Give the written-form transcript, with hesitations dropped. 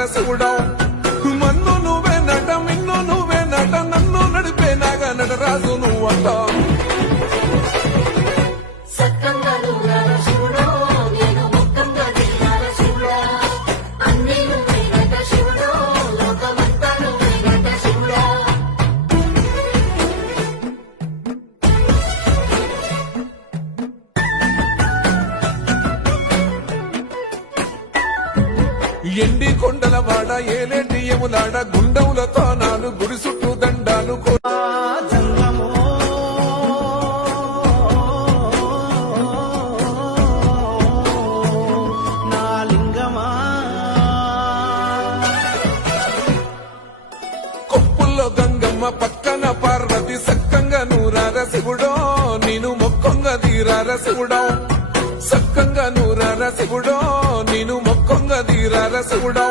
తీరార శివుడా మన్ను నువ్వే నట మిన్ను నువ్వే నట నన్ను నడిపే నాగ నటరాజు నువ్వంట ఎండి కొండల వాడ ఏలేటి యములాడ గుండములతో నాలు గుడి చుట్టూ దండాలు కొప్పుల్లో గంగమ్మ పక్కన పార్వతి సక్కంగా నూరార శివుడో నేను మొక్కంగా తీరార శివుడో సక్కంగా నూరార శివుడో నేను మొక్కంగా తీరార శివుడో